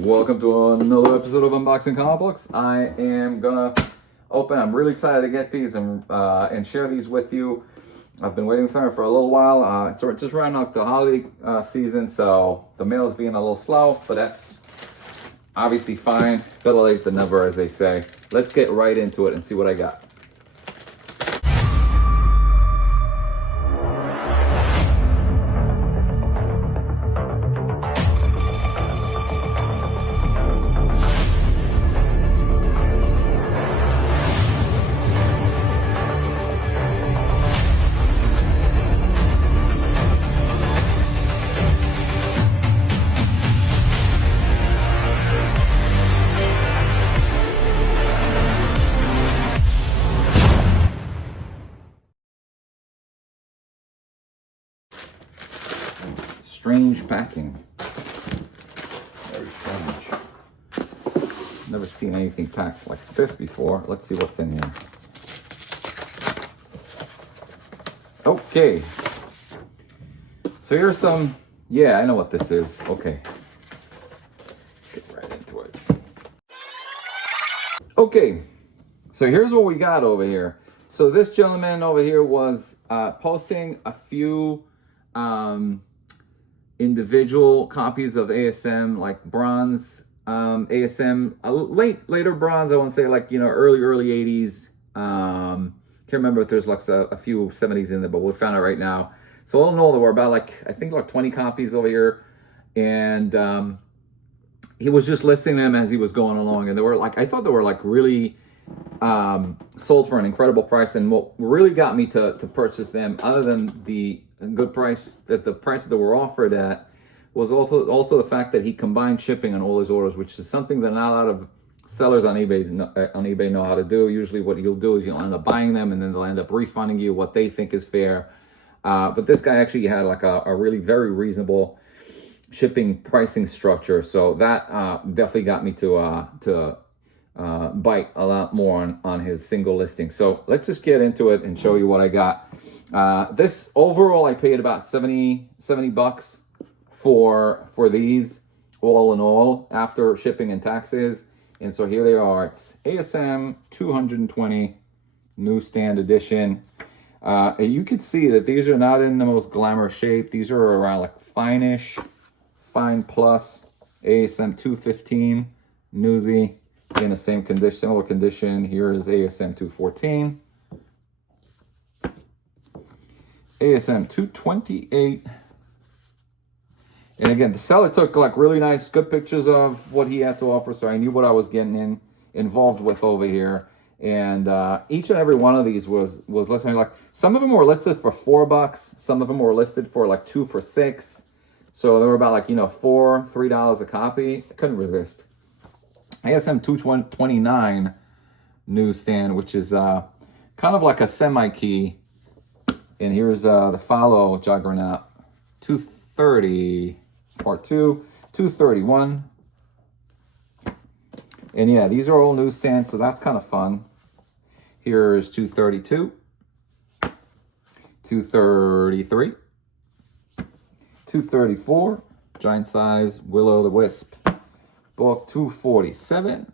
Welcome to another episode of Unboxing Comic Books. I am gonna open. I'm really excited to get these and share these with you. I've been waiting for them for a little while. It's just running off the holiday season, so the mail is being a little slow, but that's obviously fine. Better late than never, as they say. Let's get right into it and see what I got. Strange packing. Very strange. Never seen anything packed like this before. Let's see what's in here. Okay. So here's some, yeah, I know what this is. Okay. Get right into it. Okay. So here's what we got over here. So this gentleman over here was posting a few individual copies of ASM, like bronze ASM, later bronze, I want to say, like, early 80s. Can't remember if there's like a few 70s in there, but we'll find out right now. So all in all, there were about I think 20 copies over here, and he was just listing them as he was going along, and they were I thought they were really sold for an incredible price. And what really got me to purchase them, other than the good price, that the price that were offered at, was also the fact that he combined shipping on all his orders, which is something that not a lot of sellers on eBay know how to do. Usually what you'll do is you'll end up buying them, and then they'll end up refunding you what they think is fair. But this guy actually had a really very reasonable shipping pricing structure, so that definitely got me to bite a lot more on his single listing. So let's just get into it and show you what I got. This overall, I paid about 70 bucks for these, all in all, after shipping and taxes. And so here they are. It's ASM 220 newsstand edition. You can see that these are not in the most glamorous shape. These are around fine-ish, fine plus. ASM 215 newsy in the same condition, similar condition. Here is ASM 214. ASM 228. And again, the seller took really nice, good pictures of what he had to offer, so I knew what I was getting involved with over here. And each and every one of these was listed. Some of them were listed for $4, some of them were listed for 2 for $6. So they were about $3 a copy. I couldn't resist. ASM 229 newsstand, which is kind of like a semi-key. And here's the follow Juggernaut 230 part 2, 231. And yeah, these are all newsstands, so that's kind of fun. Here's 232, 233, 234, giant size Will-O-the-Wisp. Book 247,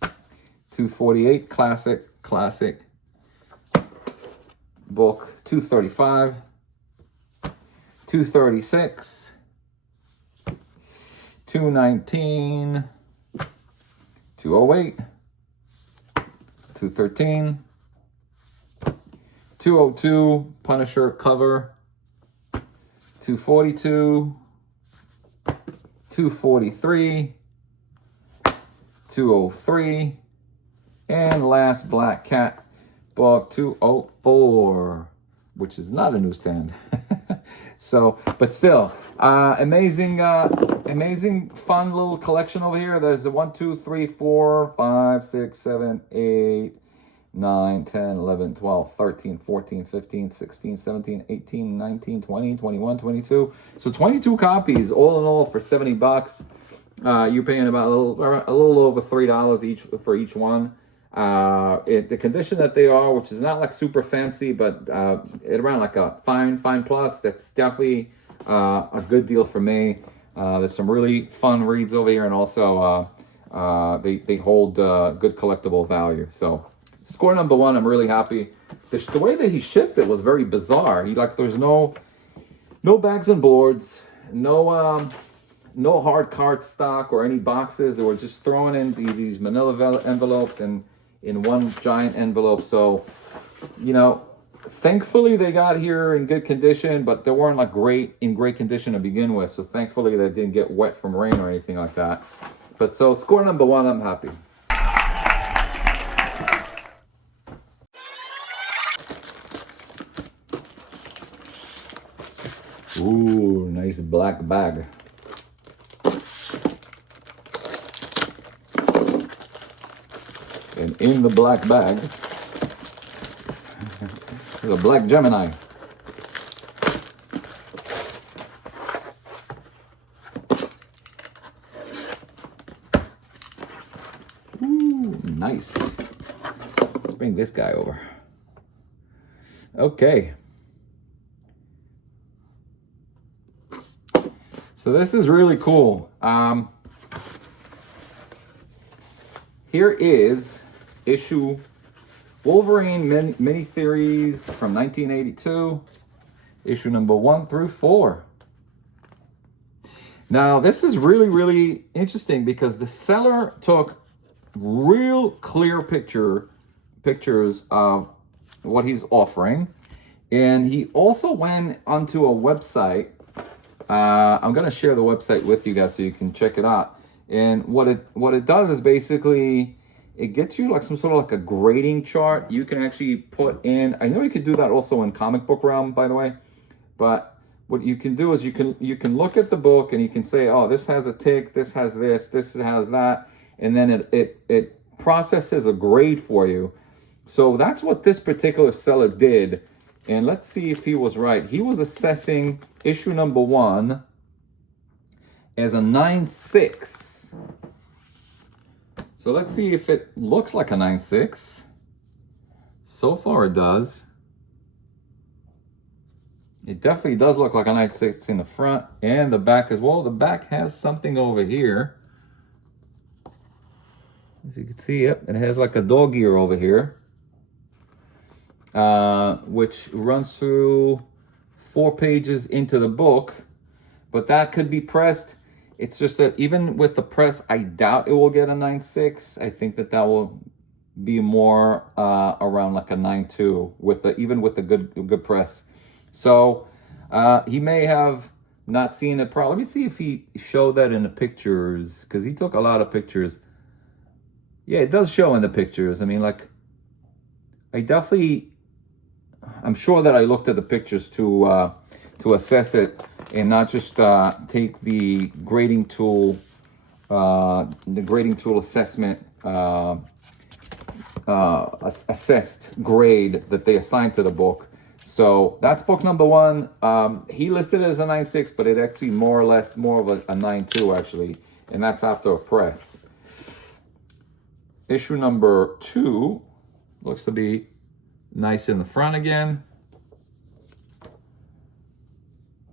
248, classic. Book 235, 236, 219, 208, 213, 202, Punisher cover, 242, 243, 203, and last Black Cat, book 204, which is not a newsstand. So, but still, amazing, fun little collection over here. There's the 1, 2, 3, 4, 5, 6, 7, 8, 9, 10, 11, 12, 13, 14, 15, 16, 17, 18, 19, 20, 21, 22. So 22 copies, all in all, for 70 bucks. You're paying about a little over $3 each for each one. The condition that they are, which is not super fancy, but around a fine plus, that's definitely a good deal for me. There's some really fun reads over here, and also they hold good collectible value. So score number one, I'm really happy. The way that he shipped it was very bizarre. There's no bags and boards, no hard card stock or any boxes. They were just throwing in these manila envelopes and in one giant envelope. So, thankfully they got here in good condition, but they weren't in great condition to begin with. So thankfully they didn't get wet from rain or anything like that. But so score number one, I'm happy. Ooh, nice black bag. And in the black bag, there's a black Gemini. Ooh, nice. Let's bring this guy over. Okay. So this is really cool. Here is issue Wolverine miniseries from 1982, issue number 1 through 4. Now, this is really, really interesting because the seller took real clear pictures of what he's offering. And he also went onto a website. I'm going to share the website with you guys so you can check it out. And what it does is basically it gets you like some sort of like a grading chart. You can actually put in, I know you could do that also in comic book realm, by the way, but what you can do is you can look at the book and you can say, oh, this has a tick, this has this has that, and then it processes a grade for you. So that's what this particular seller did. And let's see if he was right. He was assessing issue number 1 as a 9.6. So let's see if it looks like a 9.6. So far it does. It definitely does look like a 9.6 in the front and the back as well. The back has something over here. If you can see, yep, it has like a dog ear over here. Which runs through 4 pages into the book. But that could be pressed. It's just that even with the press, I doubt it will get a 9.6. I think that will be more around like a 9.2 even with a good press. So he may have not seen it. Let me see if he showed that in the pictures, because he took a lot of pictures. Yeah, it does show in the pictures. I mean, like, I'm sure that I looked at the pictures to assess it and not just take the grading tool assessment assessed grade that they assigned to the book. So that's book number 1. He listed it as a 9.6, but it actually more of a 9.2 actually, and that's after a press. Issue number 2 looks to be nice in the front again.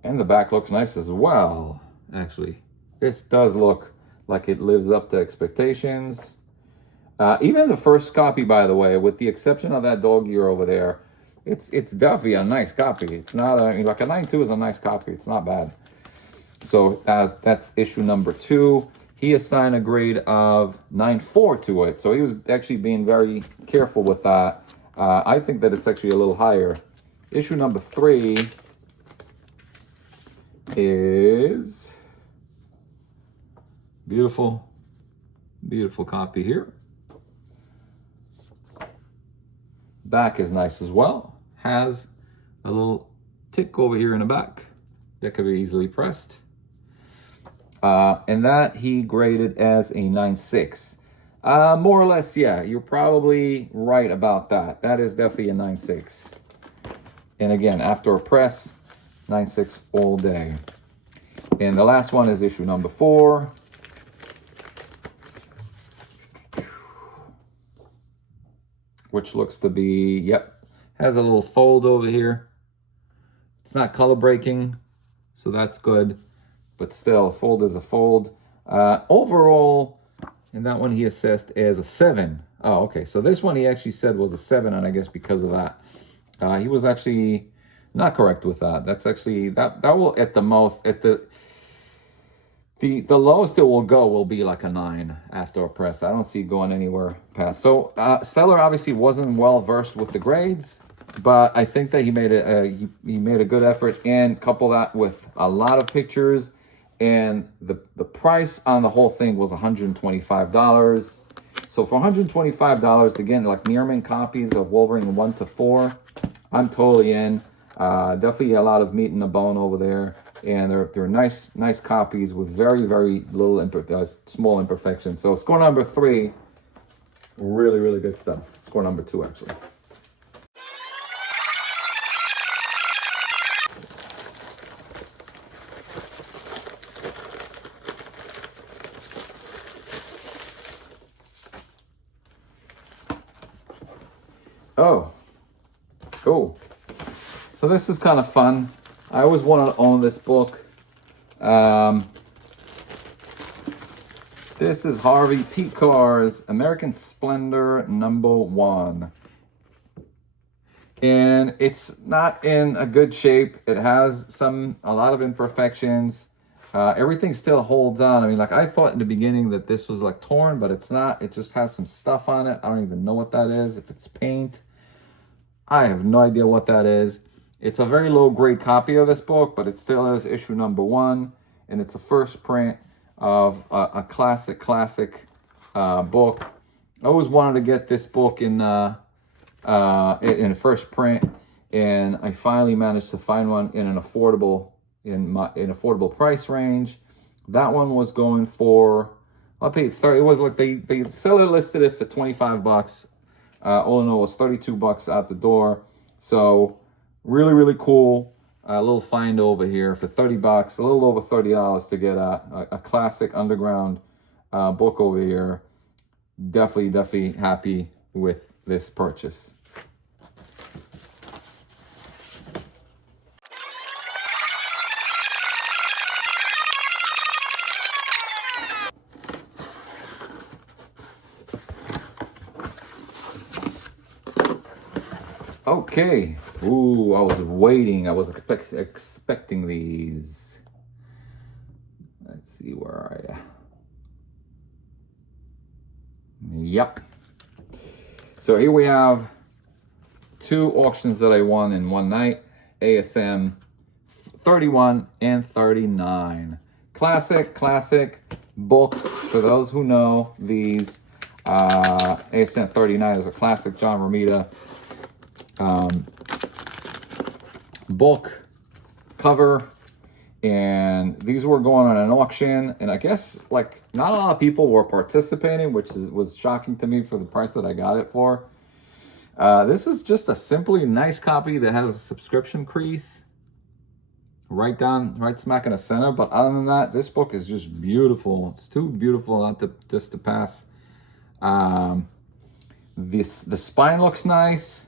And the back looks nice as well, actually. This does look like it lives up to expectations. Even the first copy, by the way, with the exception of that dog ear over there, it's definitely a nice copy. It's not like a 9.2 is a nice copy. It's not bad. So that's issue number 2. He assigned a grade of 9.4 to it. So he was actually being very careful with that. I think that it's actually a little higher. Issue number 3 is beautiful copy here. Back is nice as well. Has a little tick over here in the back that could be easily pressed. And that he graded as a 9.6. More or less, yeah, you're probably right about that. That is definitely a 9.6. And again, after a press, 9.6 all day. And the last one is issue number 4. Which looks to be, yep, has a little fold over here. It's not color breaking, so that's good. but still, a fold is a fold. Overall, in that one he assessed as a 7. Oh, okay. So this one he actually said was a 7, and I guess because of that, he was actually not correct with that. That's actually that will at the most at the lowest it will go will be like a 9 after a press. I don't see it going anywhere past. So Seller obviously wasn't well versed with the grades, but I think that he made he made a good effort, and couple that with a lot of pictures, and the price on the whole thing was $125. So for $125 to get like near-mint copies of Wolverine 1 to 4, I'm totally in. Definitely a lot of meat in the bone over there, and they're nice copies with very little small imperfections. So score number 3, really good stuff. Score number 2 actually. Oh, cool. So this is kind of fun. I always wanted to own this book. This is Harvey Pekar's American Splendor #1. And it's not in a good shape. It has a lot of imperfections. Everything still holds on. I mean, like I thought in the beginning that this was like torn, but it's not. It just has some stuff on it. I don't even know what that is. If it's paint, I have no idea what that is. It's a very low grade copy of this book, but it still is issue #1, and it's a first print of a classic book. I always wanted to get this book in first print, and I finally managed to find one in an affordable price range. That one was going for, I paid 30. It was like they seller listed it for $25. All in all, it was $32 out the door. So really cool. A little find over here for $30, a little over $30 to get a classic underground book over here. Definitely happy with this purchase. Okay. Ooh, I was waiting. I was expecting these. Let's see, where are you? Yep. So here we have 2 auctions that I won in one night. ASM 31 and 39. Classic books. For those who know these, ASM 39 is a classic John Romita book cover, and these were going on an auction, and I guess like not a lot of people were participating, which was shocking to me for the price that I got it for. This is just a simply nice copy that has a subscription crease right smack in the center, but other than that, this book is just beautiful. It's too beautiful not to just to pass. The spine looks nice.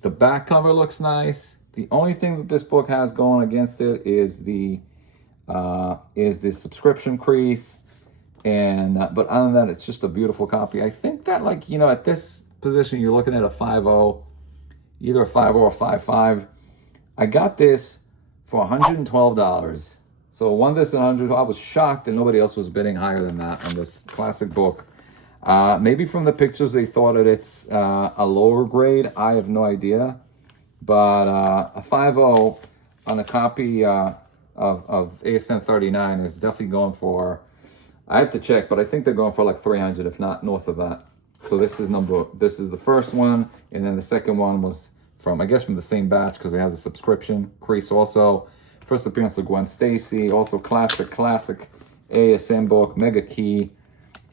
The back cover looks nice. The only thing that this book has going against it is the subscription crease, and but other than that, it's just a beautiful copy. I think that, like, you know, at this position, you're looking at a 5.0, either a 5.0 or 5.5. I got this for $112. So I won this at $100. I was shocked that nobody else was bidding higher than that on this classic book. Maybe from the pictures they thought that it's a lower grade. I have no idea. But a 5.0 on a copy of ASM 39 is definitely going for, I have to check, but I think they're going for like 300, if not north of that. So this is the first one, and then the second one was from the same batch, because it has a subscription crease also. First appearance of Gwen Stacy, also classic ASM book, mega key.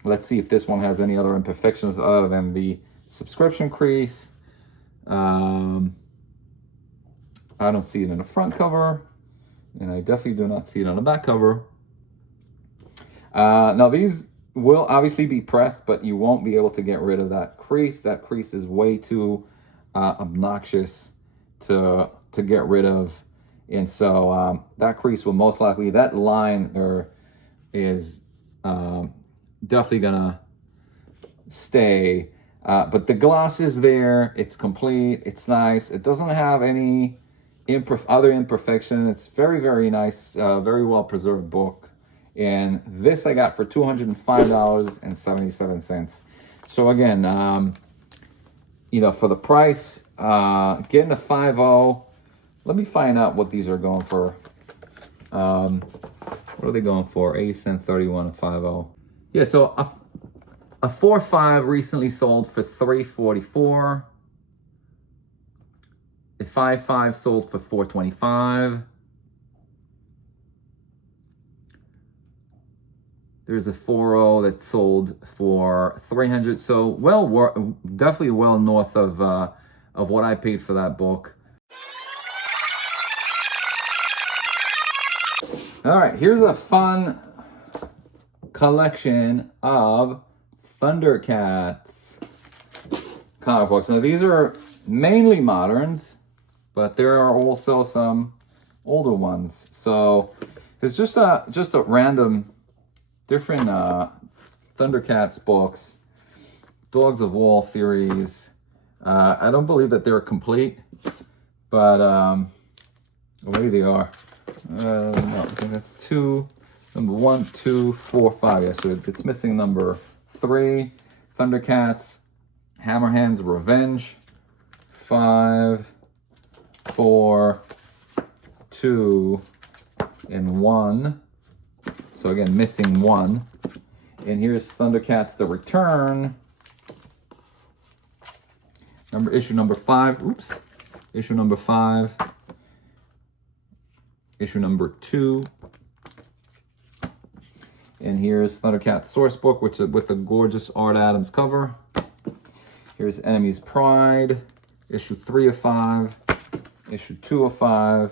Let's see if this one has any other imperfections other than the subscription crease. I don't see it in the front cover, and I definitely do not see it on the back cover. Now these will obviously be pressed, but you won't be able to get rid of that crease. That crease is way too obnoxious to get rid of, And so that crease will most likely, that line there is definitely gonna stay. But the gloss is there, it's complete, it's nice. It doesn't have any other imperfection. It's very, very nice, very well preserved book. And this I got for $205.77. So again, you know, for the price, getting a 5.0, let me find out what these are going for. What are they going for? ASM 31 and 5.0. Yeah, so a 4.5 recently sold for $344. A 5.5 sold for $425. There's a 4.0 that sold for $300. So definitely well north of what I paid for that book. All right, here's a fun collection of Thundercats comic books. Now these are mainly moderns, but there are also some older ones. So it's just a random different Thundercats books, Dogs of War series. I don't believe that they're complete, but maybe they are. No, I think that's number 1, 2, 4, 5. Yeah, so it's missing number 3. Thundercats, Hammerhand's Revenge, 5, 4, 2, and 1. So again, missing 1. And here's Thundercats: The Return. Issue number 5. Oops. Issue number 5. Issue number 2. And here's Thundercats source book, which is with the gorgeous Art Adams cover. Here's Enemy's Pride, issue 3 of 5, issue 2 of 5,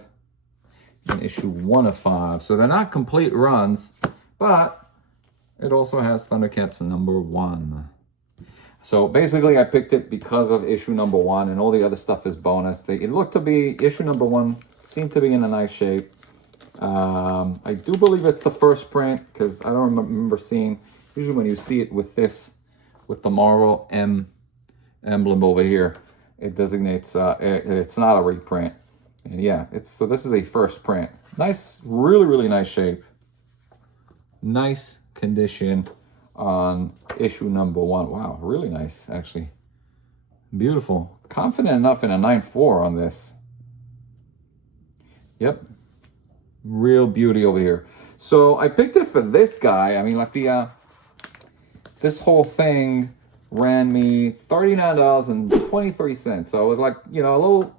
and issue 1 of 5. So they're not complete runs, but it also has Thundercats number 1. So basically I picked it because of issue number 1, and all the other stuff is bonus. It looked to be, issue number 1 seemed to be in a nice shape. I do believe it's the first print, because I don't remember seeing, usually when you see it with this, with the Marvel M emblem over here, it designates it's not a reprint. And yeah, so this is a first print. Nice, really nice shape, nice condition on issue number 1. Wow, really nice, actually. Beautiful. Confident enough in a 9.4 on this. Yep, real beauty over here. So I picked it for this guy. I mean, like this whole thing ran me $39.23. So it was like, you know, a little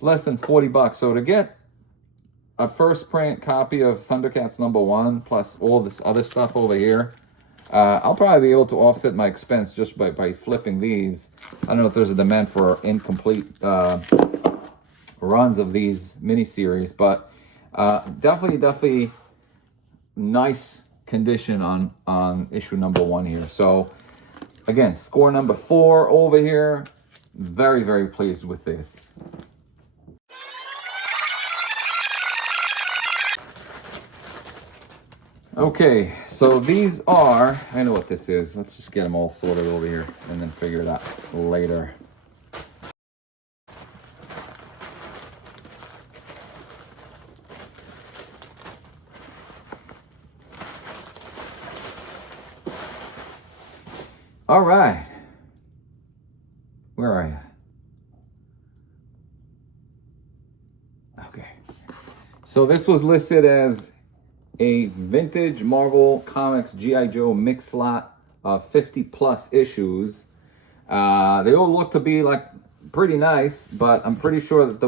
less than 40 bucks. So to get a first print copy of Thundercats number 1 plus all this other stuff over here, I'll probably be able to offset my expense just by flipping these. I don't know if there's a demand for incomplete runs of these miniseries, but definitely nice condition on issue number 1 here. So again, score number 4 over here. Very pleased with this. Okay, so these are, I know what this is. Let's just get them all sorted over here and then figure it out later. All right. Where are you? Okay. So this was listed as a vintage Marvel Comics G.I. Joe mix lot of 50 plus issues. They all look to be like pretty nice, but I'm pretty sure that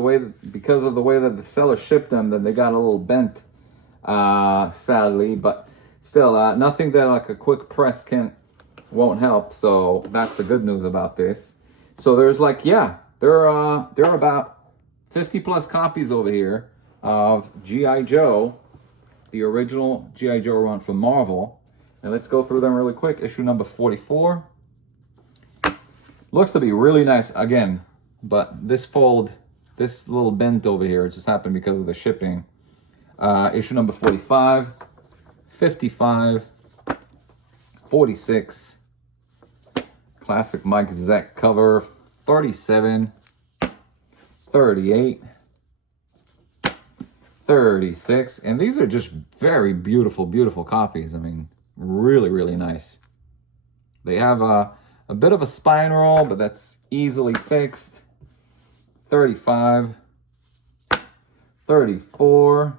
because of the way that the seller shipped them, that they got a little bent, sadly. But still, nothing that like a quick press won't help. So that's the good news about this. So there's like, yeah, there are about 50 plus copies over here of G.I. Joe, the original G.I. Joe run from Marvel. And let's go through them really quick. Issue number 44. Looks to be really nice again, but this fold this little bent over here. It just happened because of the shipping. Issue number 45, 55, 46. Classic Mike Zeck cover, 37, 38, 36. And these are just very beautiful, beautiful copies. I mean, really, really nice. They have a bit of a spine roll, but that's easily fixed. 35, 34.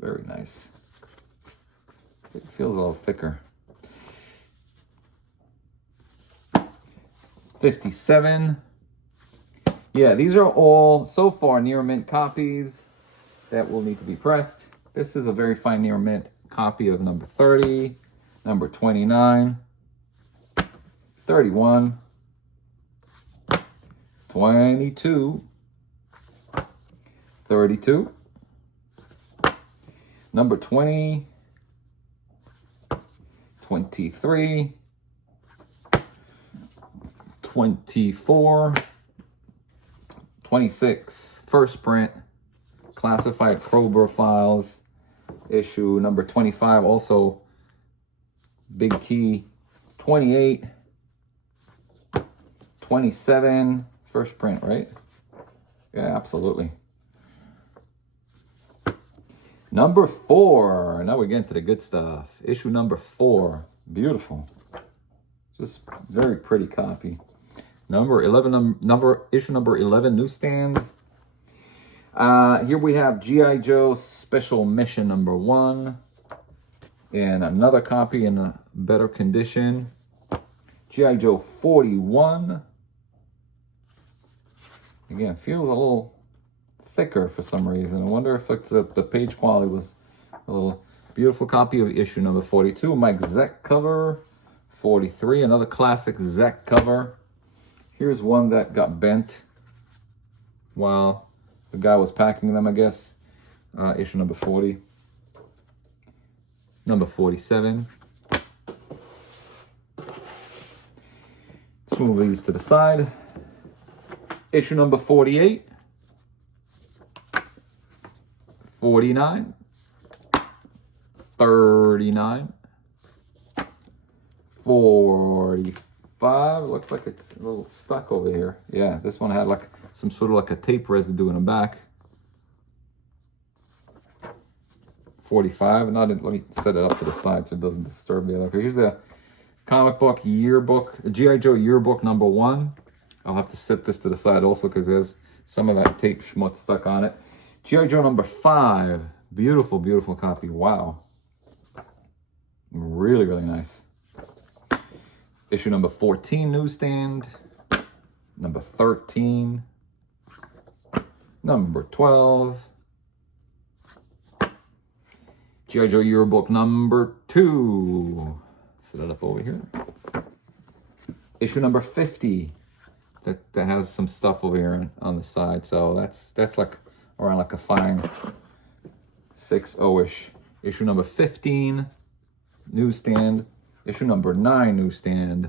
Very nice. It feels a little thicker. 57. Yeah, these are all, so far, near mint copies that will need to be pressed. This is a very fine near mint copy of number 30, number 29, 31, 22, 32, number 20, 23, 24, 26, first print, classified Cobra files, issue number 25, also big key, 28, 27, first print, right? Yeah, absolutely. Number 4, now we're getting to the good stuff. Issue number 4, beautiful. Just very pretty copy. Number 11, issue number 11, newsstand. Here we have G.I. Joe Special Mission number 1. And another copy in a better condition. G.I. Joe 41. Again, feels a little thicker for some reason. I wonder if it's the page quality was a little. Beautiful copy of issue number 42. Mike Zeck cover. 43, another classic Zeck cover. Here's one that got bent while the guy was packing them, I guess. Issue number 40. Number 47. Let's move these to the side. Issue number 48. 49. 39. 45. Looks like it's a little stuck over here. Yeah, this one had like some sort of like a tape residue in the back. 45. Now let me set it up to the side so it doesn't disturb the other. Okay, here's a comic book yearbook, G.I. Joe yearbook number 1. I'll have to set this to the side also because there's some of that tape schmutz stuck on it. G.I. Joe number 5. Beautiful, beautiful copy. Wow. Really, really nice. Issue number 14, newsstand. Number 13. Number 12. G.I. Joe yearbook number 2. Set it up over here. Issue number 50. That has some stuff over here on the side. So that's like around like a fine 6.0-ish. Issue number 15. Newsstand. Issue number 9, newsstand.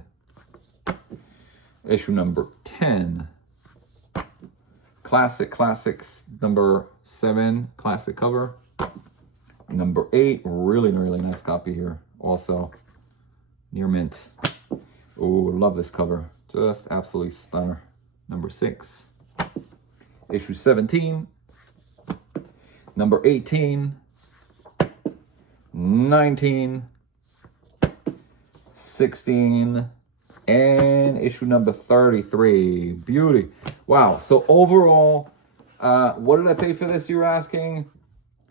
Issue number 10. Classics number 7, classic cover. Number 8, really, really nice copy here. Also, near mint. Oh, love this cover. Just absolutely stunner. Number 6. Issue 17. Number 18. 19. 16, and issue number 33. Beauty. Wow. So overall, what did I pay for this, you're asking?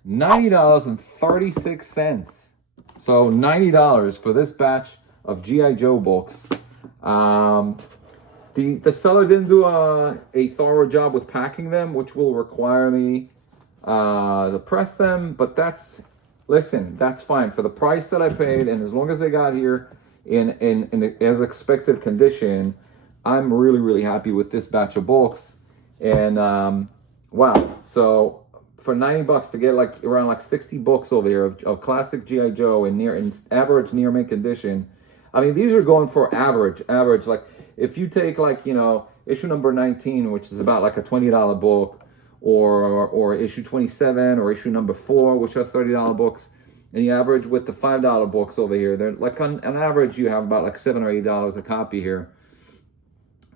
$90.36. So $90 for this batch of G.I. Joe books. The seller didn't do a thorough job with packing them, which will require me to press them, but that's fine. For the price that I paid, and as long as they got here in as expected condition, I'm really, really happy with this batch of books. And wow, so for $90 to get like around like 60 books over here of classic G.I. Joe in average near mint condition, I mean, these are going for average. Like if you take like, you know, issue number 19, which is about like a $20 book, or issue 27 or issue number 4, which are $30 books, and you average with the $5 books over here, they're like on average you have about like $7 or $8 a copy here.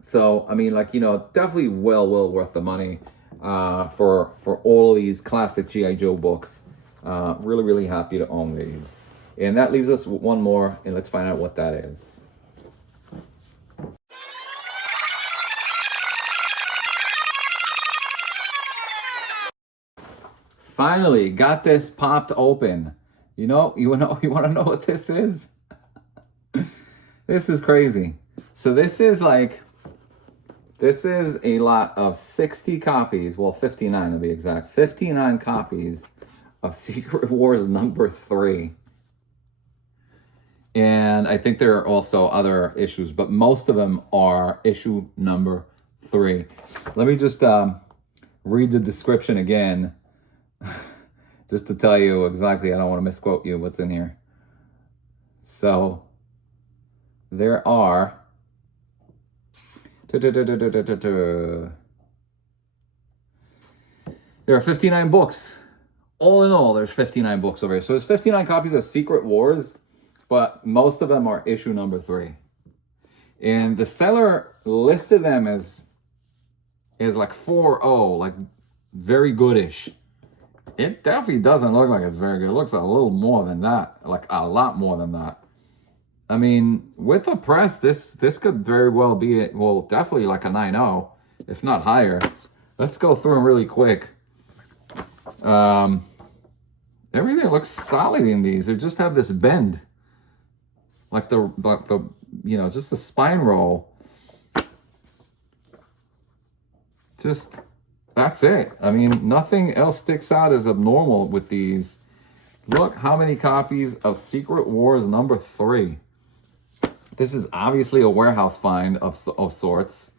So I mean, like, you know, definitely well worth the money for all of these classic G.I. Joe books. Really happy to own these. And that leaves us with one more, and let's find out what that is. Finally got this popped open. You want to know what this is? This is crazy. So this is a lot of 60 copies, well, 59 to be exact, 59 copies of Secret Wars number 3. And I think there are also other issues, but most of them are issue number 3. Let me just read the description again, just to tell you exactly, I don't want to misquote you what's in here. So there are there are 59 books. All in all, there's 59 books over here. So there's 59 copies of Secret Wars, but most of them are issue number 3. And the seller listed them as like 4.0, like very goodish. It definitely doesn't look like it's very good. It looks a little more than that, like a lot more than that. I mean, with a press, this could very well be, well, definitely like a 9.0, if not higher. Let's go through them really quick. Everything looks solid in these. They just have this bend, like the you know, just the spine roll. Just, that's it. I mean, nothing else sticks out as abnormal with these. Look how many copies of Secret Wars number 3. This is obviously a warehouse find of sorts.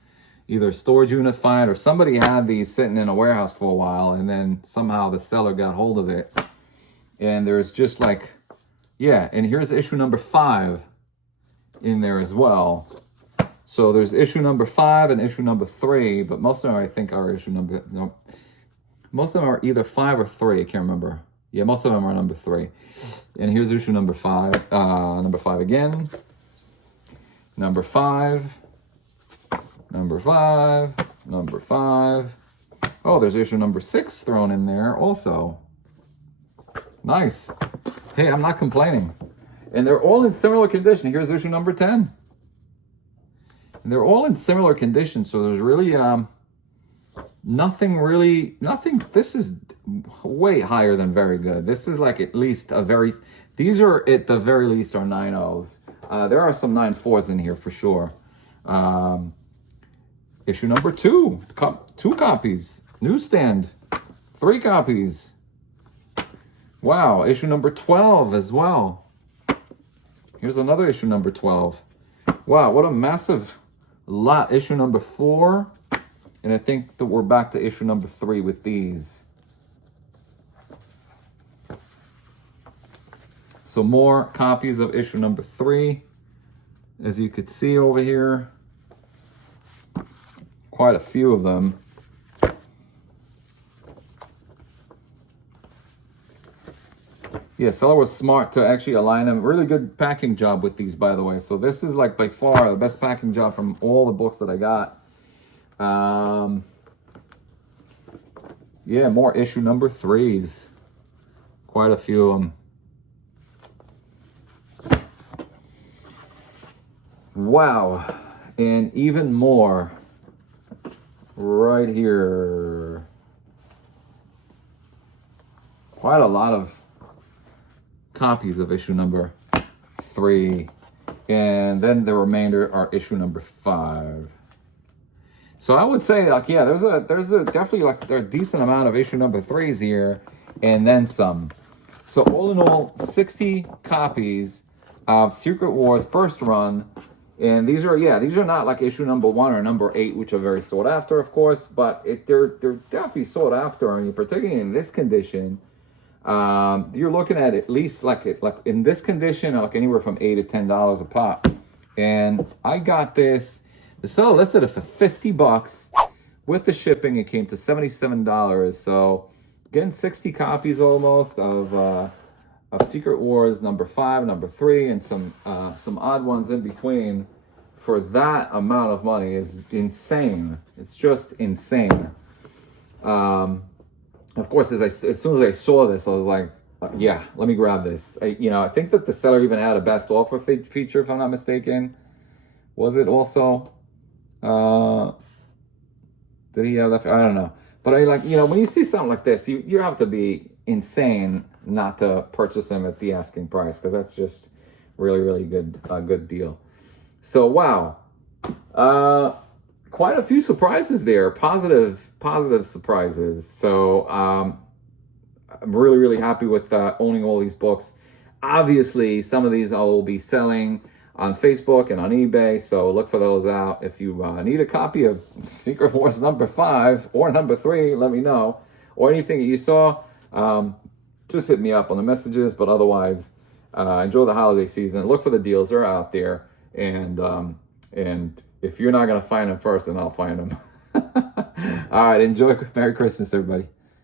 Either a storage unit find, or somebody had these sitting in a warehouse for a while, and then somehow the seller got hold of it. And there's just like, yeah, and here's issue number 5 in there as well. So there's issue number 5 and issue number 3, but most of them I think are issue number, no, most of them are either 5 or 3, I can't remember. Yeah, most of them are number 3. And here's issue number 5, number 5 again. Number 5, number 5, number 5. Oh, there's issue number 6 thrown in there also. Nice. Hey, I'm not complaining. And they're all in similar condition. Here's issue number 10. And they're all in similar condition, so there's really nothing, this is way higher than very good. This is like at least a very, these are at the very least are 9.0s. There are some 9.4s in here for sure. Issue number 2, 2 copies. Newsstand, 3 copies. Wow, issue number 12 as well. Here's another issue number 12. Wow, what a massive lot. Issue number 4. And I think that we're back to issue number 3 with these. So more copies of issue number 3. As you could see over here, quite a few of them. Yeah, seller was smart to actually align them. Really good packing job with these, by the way. So this is like by far the best packing job from all the books that I got. Yeah, more issue number 3s. Quite a few of them. Wow. And even more right here. Quite a lot of copies of issue number 3. And then the remainder are issue number 5. So I would say, like, yeah, there's a definitely like a decent amount of issue number 3s here, and then some. So all in all, 60 copies of Secret Wars first run. And these are not like issue number 1 or number 8, which are very sought after, of course, but they're definitely sought after. I mean, particularly in this condition. you're looking at least like in this condition, like anywhere from $8 to $10 a pop. And I got this. The seller listed it for $50. With the shipping, it came to $77. So getting 60 copies almost of Secret Wars #5, #3, and some odd ones in between for that amount of money is insane. It's just insane. Of course, as soon as I saw this, I was like, yeah, let me grab this. I think that the seller even had a best offer feature, if I'm not mistaken. Was it also? Did he have that? I don't know. But when you see something like this, you have to be insane not to purchase them at the asking price, because that's just really, really good deal. So wow, quite a few surprises there, positive surprises. So I'm really, really happy with owning all these books. Obviously, some of these I will be selling on Facebook and on eBay, so look for those out. If you need a copy of Secret Wars #5 or #3, let me know. Or anything that you saw, just hit me up on the messages. But otherwise, enjoy the holiday season. Look for the deals; they're out there. And if you're not gonna find them first, then I'll find them. All right, enjoy. Merry Christmas, everybody.